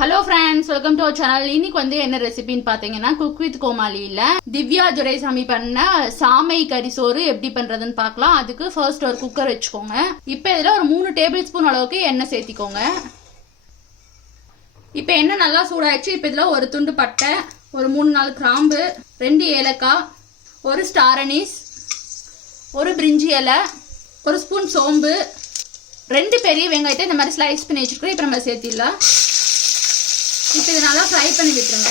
Hello friends, welcome to our channel. இன்னைக்கு வந்து என்ன ரெசிபின்னு பார்த்தீங்கன்னா, குக் வித் கோமாளியில் திவ்யா துரைசாமி பண்ண சாமை கறி சோறு எப்படி பண்ணுறதுன்னு பார்க்கலாம். அதுக்கு ஃபர்ஸ்ட் ஒரு குக்கர் வச்சுக்கோங்க. இப்போ இதில் ஒரு 3 டேபிள் ஸ்பூன் அளவுக்கு எண்ணெய் சேர்த்திக்கோங்க. இப்போ எண்ணெய் நல்லா சூடாயிடுச்சு. இப்போ இதில் ஒரு துண்டு பட்டை, ஒரு 3-4 கிராம்பு, 2 ஏலக்காய், ஒரு ஸ்டார் அனீஸ், ஒரு பிரிஞ்சி இலை, ஒரு ஸ்பூன் சோம்பு, 2 பெரிய வெங்காயத்தை இந்த மாதிரி ஸ்லைஸ் பண்ணி வச்சுருக்கோம். இப்போ நம்ம சேர்த்திடலாம். இப்போ இதை நல்லா ஃப்ரை பண்ணி விட்டுருங்க.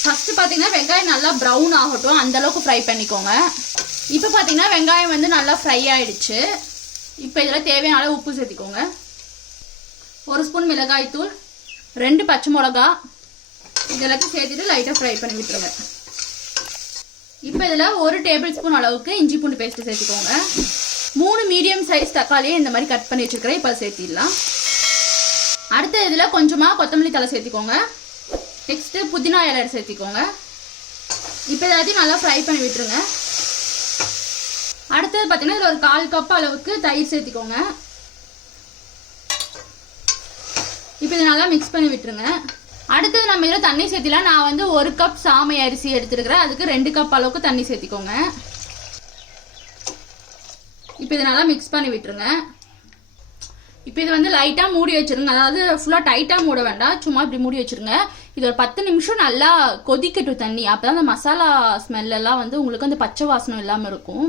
ஃபஸ்ட்டு பார்த்தீங்கன்னா வெங்காயம் நல்லா ப்ரௌன் ஆகட்டும், அந்தளவுக்கு ஃப்ரை பண்ணிக்கோங்க. இப்போ பார்த்தீங்கன்னா வெங்காயம் வந்து நல்லா ஃப்ரை ஆகிடுச்சு. இப்போ இதில் தேவையான அளவு உப்பு சேர்த்திக்கோங்க. 1 ஸ்பூன் மிளகாய்த்தூள், 2 பச்சை மிளகா, இதெல்லாத்தையும் சேர்த்துட்டு லைட்டாக ஃப்ரை பண்ணி விட்டுருங்க. இப்போ இதில் 1 டேபிள் ஸ்பூன் அளவுக்கு இஞ்சி பூண்டு பேஸ்ட்டு சேர்த்துக்கோங்க. 3 மீடியம் சைஸ் தக்காளியை இந்த மாதிரி கட் பண்ணி வச்சுருக்கிறேன். இப்போ சேர்த்திடலாம். அடுத்த இதில் கொஞ்சமாக கொத்தமல்லி தலை சேர்த்திக்கோங்க. நெக்ஸ்ட்டு புதினா இலை சேர்த்திக்கோங்க. இப்போ எல்லாத்தையும் நல்லா ஃப்ரை பண்ணி விட்டுருங்க. அடுத்தது பார்த்தீங்கன்னா இதில் ஒரு 1/4 கப் அளவுக்கு தயிர் சேர்த்திக்கோங்க. இப்போ இதை நல்லா மிக்ஸ் பண்ணி விட்டுருங்க. அடுத்தது நம்ம இதில் தண்ணி சேர்த்திலாம். நான் வந்து 1 கப் சாமை அரிசி எடுத்துருக்கிறேன். அதுக்கு 2 கப் அளவுக்கு தண்ணி சேர்த்திக்கோங்க. இப்போ இதை நல்லா மிக்ஸ் பண்ணி விட்டுருங்க. இப்போ இது வந்து லைட்டாக மூடி வச்சுருங்க. அதாவது ஃபுல்லாக டைட்டாக மூட வேண்டாம், சும்மா இப்படி மூடி வச்சுருங்க. இது ஒரு 10 நிமிஷம் நல்லா கொதிக்கட்டும் தண்ணி. அப்போ தான் அந்த மசாலா ஸ்மெல்லாம் வந்து உங்களுக்கு அந்த பச்சை வாசனம் இல்லாமல் இருக்கும்.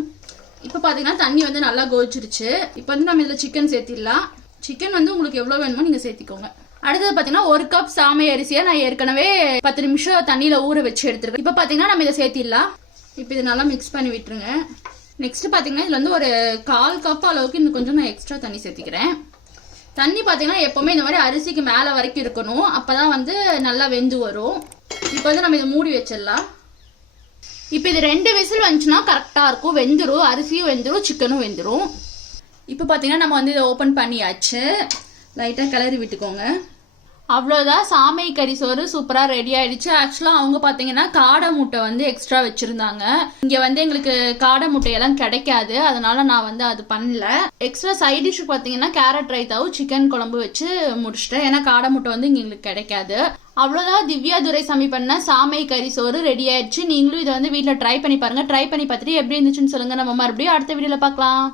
இப்போ பார்த்தீங்கன்னா தண்ணி வந்து நல்லா கொதிச்சிருச்சு. இப்போ வந்து நம்ம இதில் சிக்கன் சேர்த்திடலாம். சிக்கன் வந்து உங்களுக்கு எவ்வளோ வேணுமோ நீங்கள் சேர்த்திக்கோங்க. அடுத்தது பார்த்தீங்கன்னா 1 கப் சாமை அரிசியை நான் ஏற்கனவே 10 நிமிஷம் தண்ணியில் ஊற வச்சு எடுத்துருக்கேன். இப்போ பார்த்தீங்கன்னா நம்ம இதை சேர்த்திடலாம். இப்போ இதை நல்லா மிக்ஸ் பண்ணி விட்டுருங்க. நெக்ஸ்ட் பார்த்தீங்கன்னா இதில் வந்து ஒரு 1/4 கப் அளவுக்கு இன்னும் கொஞ்சம் நான் எக்ஸ்ட்ரா தண்ணி சேர்த்திக்கிறேன். தண்ணி பார்த்தீங்கன்னா எப்போவுமே இந்த மாதிரி அரிசிக்கு மேலே வரைக்கும் இருக்கணும். அப்போ தான் வந்து நல்லா வெந்து வரும். இப்போ வந்து நம்ம இதை மூடி வச்சிடலாம். இப்போ இது 2 விசில் வந்துச்சுன்னா கரெக்டாக இருக்கும். வெந்துடும், அரிசியும் வெந்துடும், சிக்கனும் வெந்துடும். இப்போ பார்த்தீங்கன்னா நம்ம வந்து இதை ஓப்பன் பண்ணியாச்சு. லைட்டாக கிளறி விட்டுக்கோங்க. அவ்வளோதான், சாமை கறி சோறு சூப்பராக ரெடி ஆயிடுச்சு. ஆக்சுவலாக அவங்க பார்த்தீங்கன்னா காடை முட்டை வந்து எக்ஸ்ட்ரா வச்சுருந்தாங்க. இங்கே வந்து எங்களுக்கு காடை முட்டையெல்லாம் கிடைக்காது, அதனால நான் வந்து அது பண்ணல. எக்ஸ்ட்ரா சைட் டிஷ்ஷுக்கு பார்த்தீங்கன்னா கேரட் ரைத்தாவும் சிக்கன் குழம்பு வச்சு முடிச்சிட்டேன். ஏன்னா காடை முட்டை வந்து இங்கே எங்களுக்கு கிடைக்காது. அவ்வளோதான், திவ்யா துரைசாமி பண்ண சாமை கறி சோறு ரெடி ஆயிடுச்சு. நீங்களும் இதை வந்து வீட்டில் ட்ரை பண்ணி பாருங்கள். ட்ரை பண்ணி பார்த்துட்டு எப்படி இருந்துச்சுன்னு சொல்லுங்கள். நம்ம மறுபடியும் அடுத்த வீடியோவில் பார்க்கலாம்.